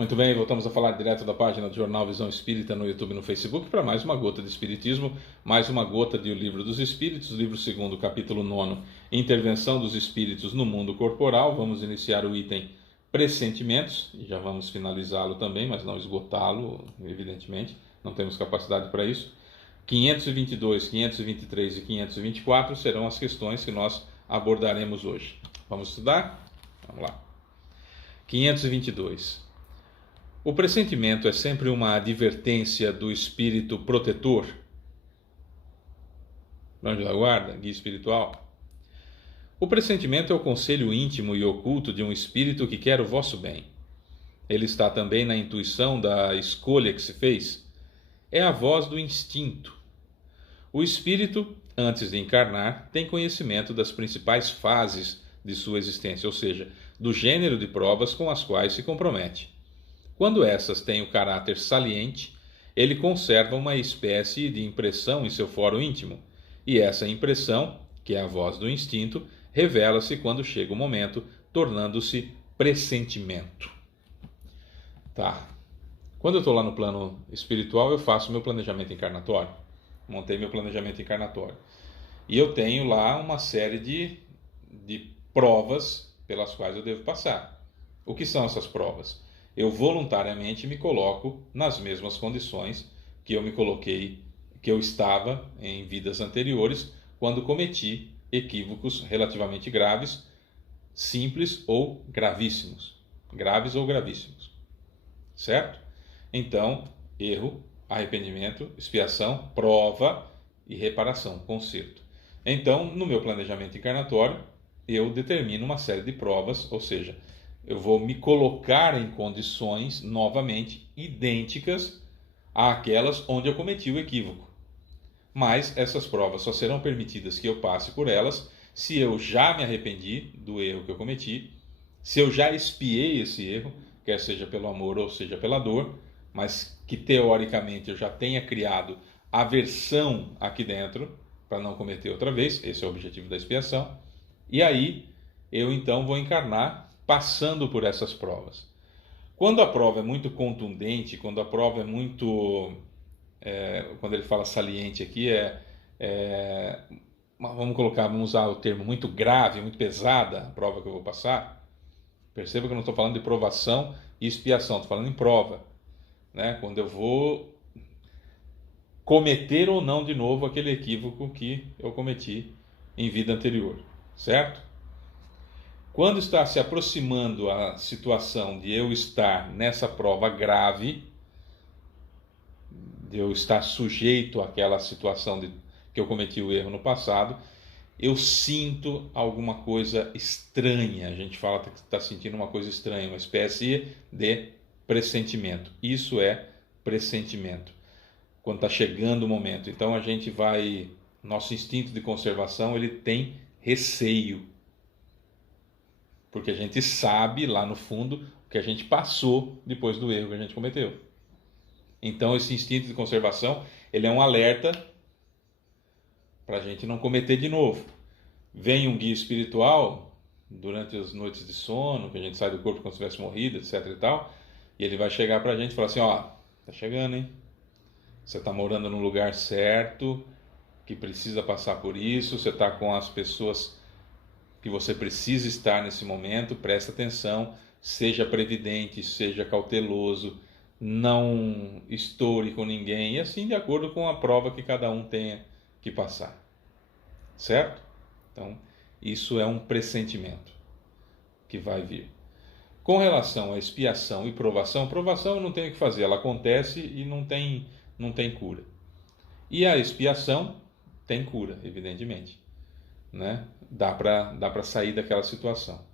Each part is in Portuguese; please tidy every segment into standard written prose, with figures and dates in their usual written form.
Muito bem, voltamos a falar direto da página do Jornal Visão Espírita no YouTube e no Facebook para mais uma gota de Espiritismo, mais uma gota de O Livro dos Espíritos, livro 2º, capítulo 9, Intervenção dos Espíritos no Mundo Corporal. Vamos iniciar o item Pressentimentos, e já vamos finalizá-lo também, mas não esgotá-lo, evidentemente, não temos capacidade para isso. 522, 523 e 524 serão as questões que nós abordaremos hoje. Vamos estudar? Vamos lá. 522. O pressentimento é sempre uma advertência do espírito protetor? Anjo da guarda, guia espiritual. O pressentimento é o conselho íntimo e oculto de um espírito que quer o vosso bem. Ele está também na intuição da escolha que se fez. É a voz do instinto. O espírito, antes de encarnar, tem conhecimento das principais fases de sua existência, ou seja, do gênero de provas com as quais se compromete. Quando essas têm o caráter saliente, ele conserva uma espécie de impressão em seu foro íntimo, e essa impressão, que é a voz do instinto, revela-se quando chega o momento, tornando-se pressentimento. Tá. Quando eu estou lá no plano espiritual, eu faço meu planejamento encarnatório. Montei meu planejamento encarnatório. E eu tenho lá uma série de provas pelas quais eu devo passar. O que são essas provas? Eu voluntariamente me coloco nas mesmas condições que eu me coloquei, que eu estava em vidas anteriores, quando cometi equívocos relativamente graves, simples ou gravíssimos. Graves ou gravíssimos. Certo? Então, erro, arrependimento, expiação, prova e reparação, conserto. Então, no meu planejamento encarnatório, eu determino uma série de provas, ou seja, eu vou me colocar em condições novamente idênticas àquelas onde eu cometi o equívoco. Mas essas provas só serão permitidas que eu passe por elas se eu já me arrependi do erro que eu cometi, se eu já expiei esse erro, quer seja pelo amor ou seja pela dor, mas que teoricamente eu já tenha criado aversão aqui dentro para não cometer outra vez. Esse é o objetivo da expiação. E aí eu então vou encarnar passando por essas provas. Quando a prova é muito contundente, quando a prova é muito, quando ele fala saliente aqui, vamos usar o termo muito grave, muito pesada, a prova que eu vou passar. Perceba que eu não estou falando de provação e expiação, estou falando em prova, né? Quando eu vou cometer ou não de novo aquele equívoco que eu cometi em vida anterior, certo? Quando está se aproximando a situação de eu estar nessa prova grave, de eu estar sujeito àquela situação que eu cometi o erro no passado, eu sinto alguma coisa estranha. A gente fala que está sentindo uma coisa estranha, uma espécie de pressentimento. Isso é pressentimento. Quando está chegando o momento. Então a gente vai... Nosso instinto de conservação, ele tem receio. Porque a gente sabe lá no fundo o que a gente passou depois do erro que a gente cometeu. Então esse instinto de conservação, ele é um alerta para a gente não cometer de novo. Vem um guia espiritual durante as noites de sono, que a gente sai do corpo como se tivesse morrido, etc e tal, e ele vai chegar para a gente e falar assim, ó, tá chegando, hein? Você está morando no lugar certo, que precisa passar por isso, você está com as pessoas que você precisa estar nesse momento, presta atenção, seja previdente, seja cauteloso, não estoure com ninguém, e assim de acordo com a prova que cada um tenha que passar. Certo? Então, isso é um pressentimento que vai vir. Com relação à expiação e provação, provação eu não tenho o que fazer, ela acontece e não tem cura. E a expiação tem cura, evidentemente. Né? Dá para sair daquela situação.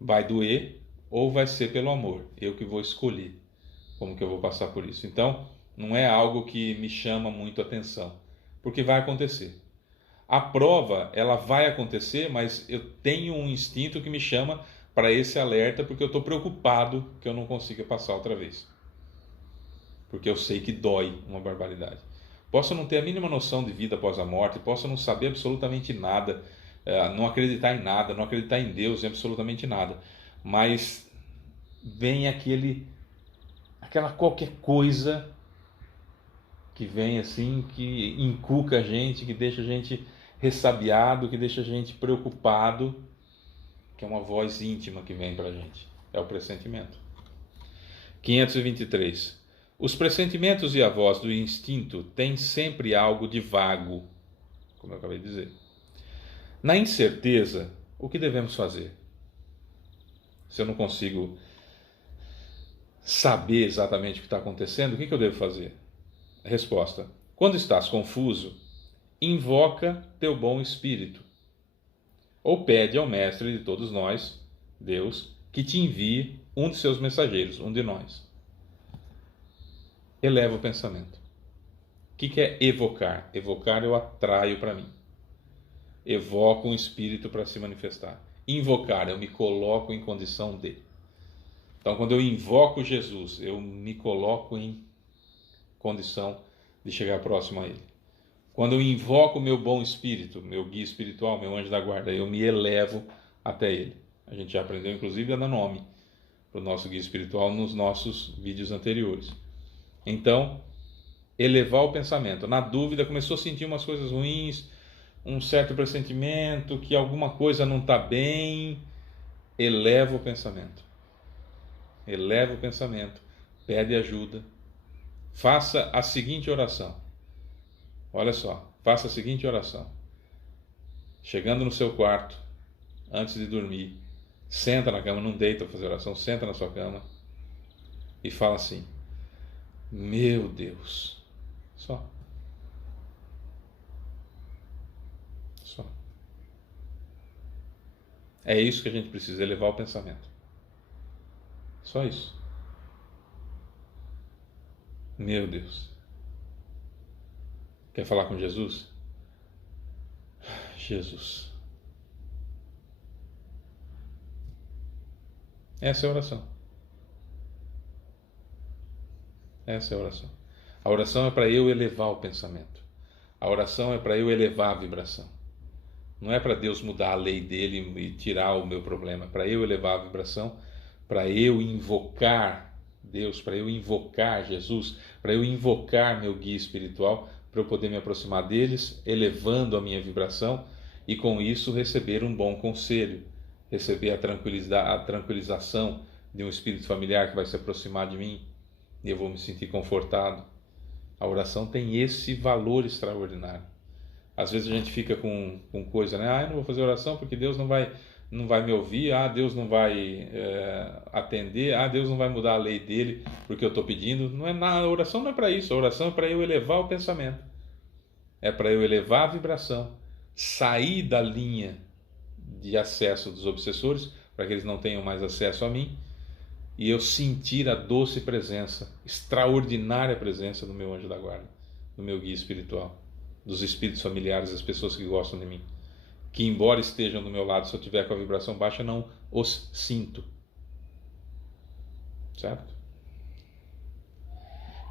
Vai doer ou vai ser pelo amor. Eu que vou escolher como que eu vou passar por isso. Então, não é algo que me chama muito atenção, porque vai acontecer. A prova, ela vai acontecer, mas eu tenho um instinto que me chama para esse alerta, porque eu estou preocupado que eu não consiga passar outra vez. Porque eu sei que dói uma barbaridade. Posso não ter a mínima noção de vida após a morte, posso não saber absolutamente nada, não acreditar em nada, não acreditar em Deus, em absolutamente nada. Mas vem aquele aquela qualquer coisa que vem assim, que encuca a gente, que deixa a gente ressabiado, que deixa a gente preocupado, que é uma voz íntima que vem para a gente. É o pressentimento. 523. Os pressentimentos e a voz do instinto têm sempre algo de vago, como eu acabei de dizer. Na incerteza, o que devemos fazer? Se eu não consigo saber exatamente o que está acontecendo, o que eu devo fazer? Resposta: quando estás confuso, invoca teu bom espírito, ou pede ao Mestre de todos nós, Deus, que te envie um de seus mensageiros, um de nós. Eleva o pensamento. O que é evocar? Evocar eu atraio para mim. Evoco um espírito para se manifestar. Invocar, eu me coloco em condição de. Então, quando eu invoco Jesus, eu me coloco em condição de chegar próximo a Ele. Quando eu invoco o meu bom espírito, meu guia espiritual, meu anjo da guarda, eu me elevo até Ele. A gente já aprendeu, inclusive, a dar nome para o nosso guia espiritual nos nossos vídeos anteriores. Então, elevar o pensamento. Na dúvida, começou a sentir umas coisas ruins, um certo pressentimento, que alguma coisa não está bem, eleva o pensamento. Eleva o pensamento, pede ajuda. Faça a seguinte oração. Olha só, faça a seguinte oração. Chegando no seu quarto, antes de dormir, senta na cama, não deita para fazer oração, senta na sua cama e fala assim: meu Deus. Só. É isso que a gente precisa, elevar o pensamento. Só isso. Meu Deus. Quer falar com Jesus? Jesus. Essa é a oração. Essa é a oração. A oração é para eu elevar o pensamento. A oração é para eu elevar a vibração. Não é para Deus mudar a lei dele e tirar o meu problema. É para eu elevar a vibração, para eu invocar Deus, para eu invocar Jesus, para eu invocar meu guia espiritual, para eu poder me aproximar deles, elevando a minha vibração e com isso receber um bom conselho, receber a tranquilização de um espírito familiar que vai se aproximar de mim e eu vou me sentir confortado. A oração tem esse valor extraordinário. Às vezes a gente fica com coisa, né? Eu não vou fazer oração porque Deus não vai me ouvir, Deus não vai atender, Deus não vai mudar a lei dele porque eu estou pedindo. Não é nada, a oração não é para isso, a oração é para eu elevar o pensamento, é para eu elevar a vibração, sair da linha de acesso dos obsessores, para que eles não tenham mais acesso a mim, e eu sentir a doce presença, extraordinária presença do meu anjo da guarda, do meu guia espiritual, dos espíritos familiares, das pessoas que gostam de mim, que embora estejam do meu lado, se eu tiver com a vibração baixa, não os sinto. Certo?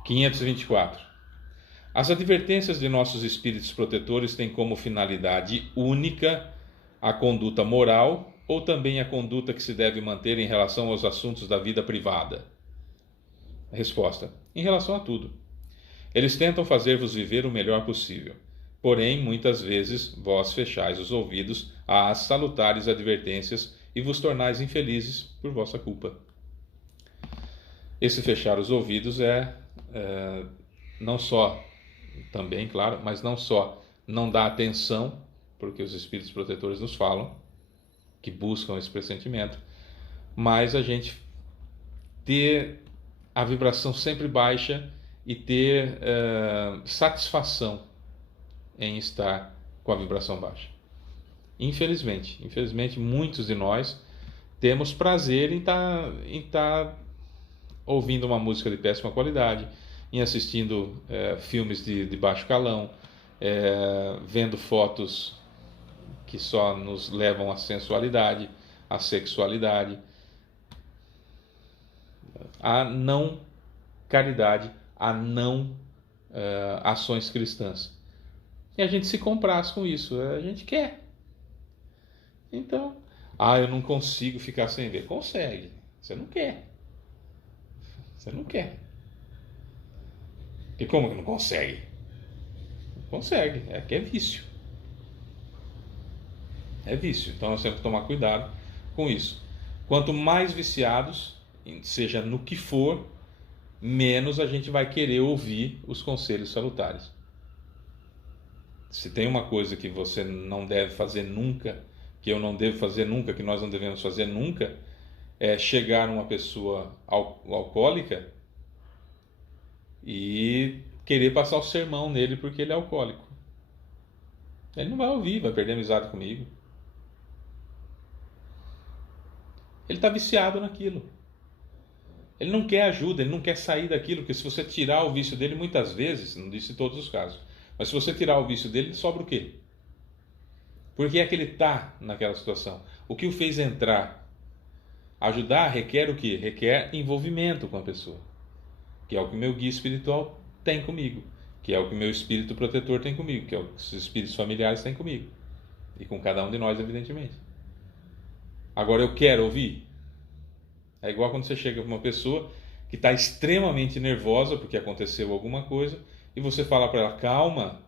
524. As advertências de nossos espíritos protetores têm como finalidade única a conduta moral ou também a conduta que se deve manter em relação aos assuntos da vida privada? Resposta: em relação a tudo. Eles tentam fazer-vos viver o melhor possível. Porém, muitas vezes, vós fechais os ouvidos às salutares advertências e vos tornais infelizes por vossa culpa. Esse fechar os ouvidos não só, também, claro, mas não só não dá atenção, porque os espíritos protetores nos falam, que buscam esse pressentimento, mas a gente ter a vibração sempre baixa e ter satisfação em estar com a vibração baixa. Infelizmente, muitos de nós temos prazer em estar ouvindo uma música de péssima qualidade, em assistindo filmes de baixo calão, vendo fotos que só nos levam à sensualidade, à sexualidade, à não caridade, a não ações cristãs. E a gente se compraz com isso, a gente quer. Então, eu não consigo ficar sem ver. Consegue, você não quer. Você não quer. Que como que não consegue? Não consegue, é que é vício. É vício, então nós temos que tomar cuidado com isso. Quanto mais viciados, seja no que for, menos a gente vai querer ouvir os conselhos salutares. Se tem uma coisa que você não deve fazer nunca, que eu não devo fazer nunca, que nós não devemos fazer nunca, é chegar numa pessoa alcoólica e querer passar o sermão nele porque ele é alcoólico. Ele não vai ouvir, vai perder amizade comigo. Ele está viciado naquilo. Ele não quer ajuda, ele não quer sair daquilo, porque se você tirar o vício dele, muitas vezes, não disse todos os casos, mas se você tirar o vício dele, sobra o quê? Por que é que ele está naquela situação? O que o fez entrar? Ajudar requer o quê? Requer envolvimento com a pessoa, que é o que o meu guia espiritual tem comigo, que é o que o meu espírito protetor tem comigo, que é o que os espíritos familiares têm comigo, e com cada um de nós, evidentemente. Agora, eu quero ouvir? É igual quando você chega para uma pessoa que está extremamente nervosa porque aconteceu alguma coisa e você fala para ela, calma,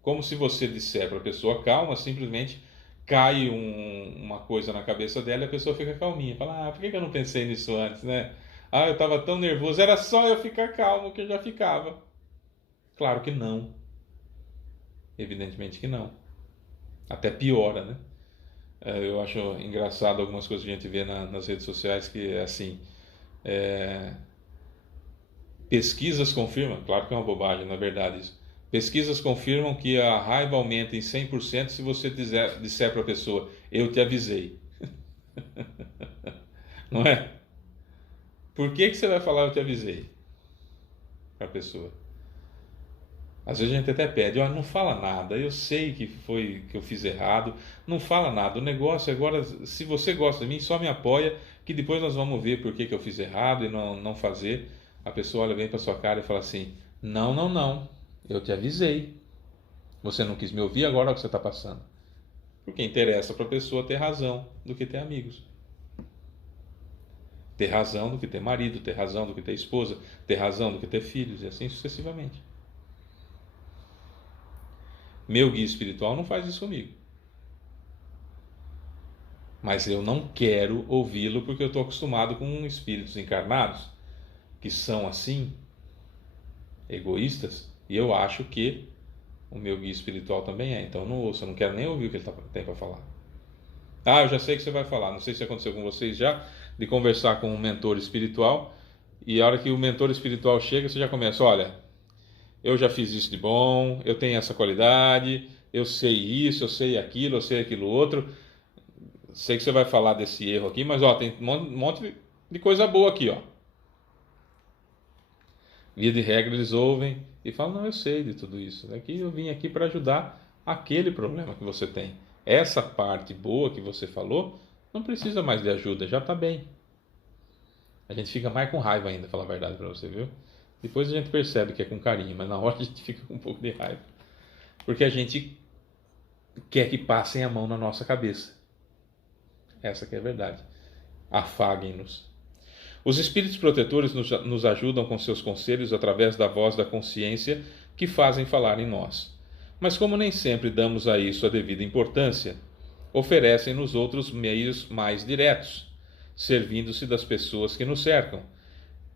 como se você disser para a pessoa calma, simplesmente cai uma coisa na cabeça dela e a pessoa fica calminha. Fala, por que eu não pensei nisso antes, né? Eu estava tão nervoso, era só eu ficar calmo que eu já ficava. Claro que não. Evidentemente que não. Até piora, né? Eu acho engraçado algumas coisas que a gente vê nas redes sociais que é assim, pesquisas confirmam, claro que é uma bobagem, não é verdade isso. Pesquisas confirmam que a raiva aumenta em 100% se você disser para a pessoa, eu te avisei. Não é? Por que você vai falar eu te avisei para a pessoa? Às vezes a gente até pede, não fala nada, eu sei que foi que eu fiz errado, não fala nada. O negócio agora, se você gosta de mim, só me apoia, que depois nós vamos ver por que eu fiz errado e não fazer. A pessoa olha bem para sua cara e fala assim, não, eu te avisei. Você não quis me ouvir, agora é o que você está passando. Porque interessa para a pessoa ter razão do que ter amigos. Ter razão do que ter marido, ter razão do que ter esposa, ter razão do que ter filhos, e assim sucessivamente. Meu guia espiritual não faz isso comigo. Mas eu não quero ouvi-lo porque eu estou acostumado com espíritos encarnados que são assim, egoístas, e eu acho que o meu guia espiritual também é. Então eu não ouço, eu não quero nem ouvir o que ele tem para falar. Eu já sei que você vai falar. Não sei se aconteceu com vocês já, de conversar com um mentor espiritual, e a hora que o mentor espiritual chega, você já começa, olha, eu já fiz isso de bom, eu tenho essa qualidade, eu sei isso, eu sei aquilo outro. Sei que você vai falar desse erro aqui, mas tem um monte de coisa boa aqui, ó. Via de regra eles ouvem e falam, não, eu sei de tudo isso. Aqui eu vim aqui para ajudar aquele problema que você tem. Essa parte boa que você falou, não precisa mais de ajuda, já está bem. A gente fica mais com raiva ainda, falar a verdade para você, viu? Depois a gente percebe que é com carinho, mas na hora a gente fica com um pouco de raiva. Porque a gente quer que passem a mão na nossa cabeça. Essa que é a verdade. Afaguem-nos. Os espíritos protetores nos ajudam com seus conselhos através da voz da consciência que fazem falar em nós. Mas como nem sempre damos a isso a devida importância, oferecem-nos outros meios mais diretos, servindo-se das pessoas que nos cercam.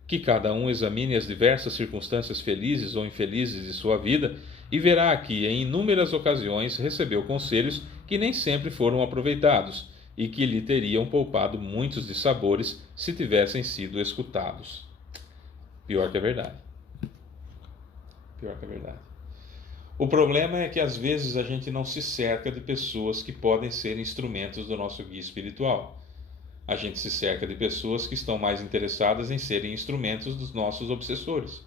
Que cada um examine as diversas circunstâncias felizes ou infelizes de sua vida e verá que, em inúmeras ocasiões, recebeu conselhos que nem sempre foram aproveitados e que lhe teriam poupado muitos dissabores se tivessem sido escutados. Pior que é verdade. Pior que é verdade. O problema é que às vezes a gente não se cerca de pessoas que podem ser instrumentos do nosso guia espiritual. A gente se cerca de pessoas que estão mais interessadas em serem instrumentos dos nossos obsessores.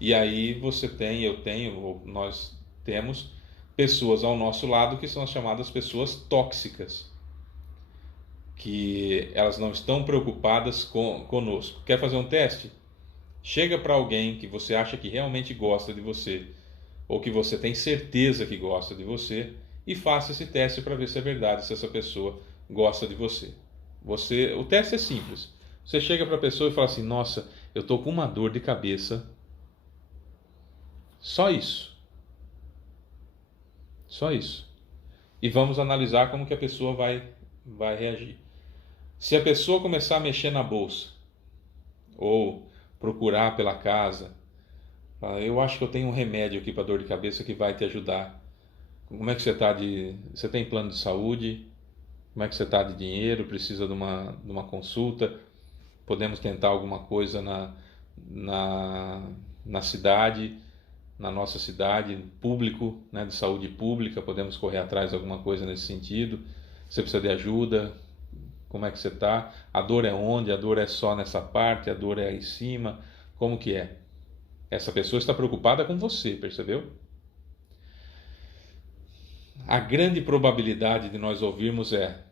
E aí você tem, eu tenho, ou nós temos pessoas ao nosso lado que são as chamadas pessoas tóxicas, que elas não estão preocupadas conosco. Quer fazer um teste? Chega para alguém que você acha que realmente gosta de você, ou que você tem certeza que gosta de você, e faça esse teste para ver se é verdade, se essa pessoa gosta de você. O teste é simples. Você chega para a pessoa e fala assim, nossa, eu estou com uma dor de cabeça Só isso. Só isso. E vamos analisar como que a pessoa vai reagir. Se a pessoa começar a mexer na bolsa, ou procurar pela casa, eu acho que eu tenho um remédio aqui para dor de cabeça que vai te ajudar. Como é que você está Você tem plano de saúde? Como é que você está de dinheiro? Precisa de uma consulta? Podemos tentar alguma coisa na cidade, na nossa cidade, público, né, de saúde pública, podemos correr atrás de alguma coisa nesse sentido. Você precisa de ajuda? Como é que você está? A dor é onde? A dor é só nessa parte? A dor é aí em cima? Como que é? Essa pessoa está preocupada com você, percebeu? A grande probabilidade de nós ouvirmos é: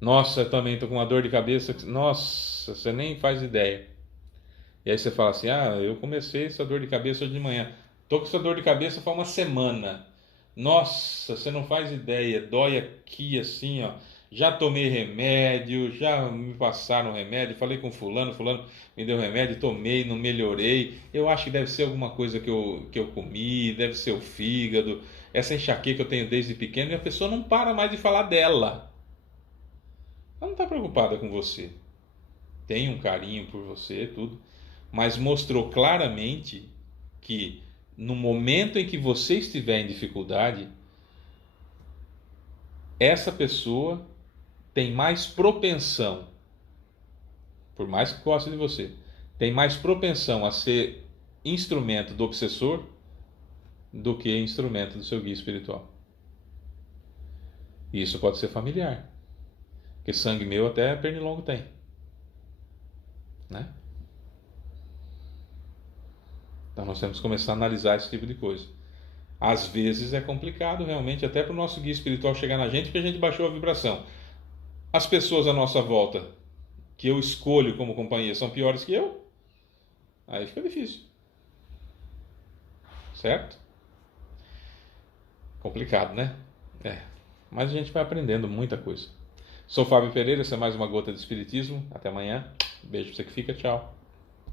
nossa, eu também estou com uma dor de cabeça. Nossa, você nem faz ideia. E aí você fala assim: ah, eu comecei essa dor de cabeça hoje de manhã. Estou com essa dor de cabeça faz uma semana. Nossa, você não faz ideia. Dói aqui assim, ó. Já tomei remédio, já me passaram remédio. Falei com fulano, fulano me deu remédio, tomei, não melhorei. Eu acho que deve ser alguma coisa que eu comi, deve ser o fígado. Essa enxaqueca que eu tenho desde pequeno, e a pessoa não para mais de falar dela. Ela não está preocupada com você. Tem um carinho por você, tudo, mas mostrou claramente que no momento em que você estiver em dificuldade, essa pessoa tem mais propensão, por mais que goste de você, tem mais propensão a ser instrumento do obsessor do que instrumento do seu guia espiritual. E isso pode ser familiar, porque sangue meu até pernilongo tem, né? Então nós temos que começar a analisar esse tipo de coisa. Às vezes é complicado realmente, até para o nosso guia espiritual chegar na gente, porque a gente baixou a vibração. As pessoas à nossa volta, que eu escolho como companhia, são piores que eu? Aí fica difícil. Certo? Complicado, né? É. Mas a gente vai aprendendo muita coisa. Sou Fábio Pereira, essa é mais uma gota de Espiritismo. Até amanhã. Beijo pra você que fica. Tchau.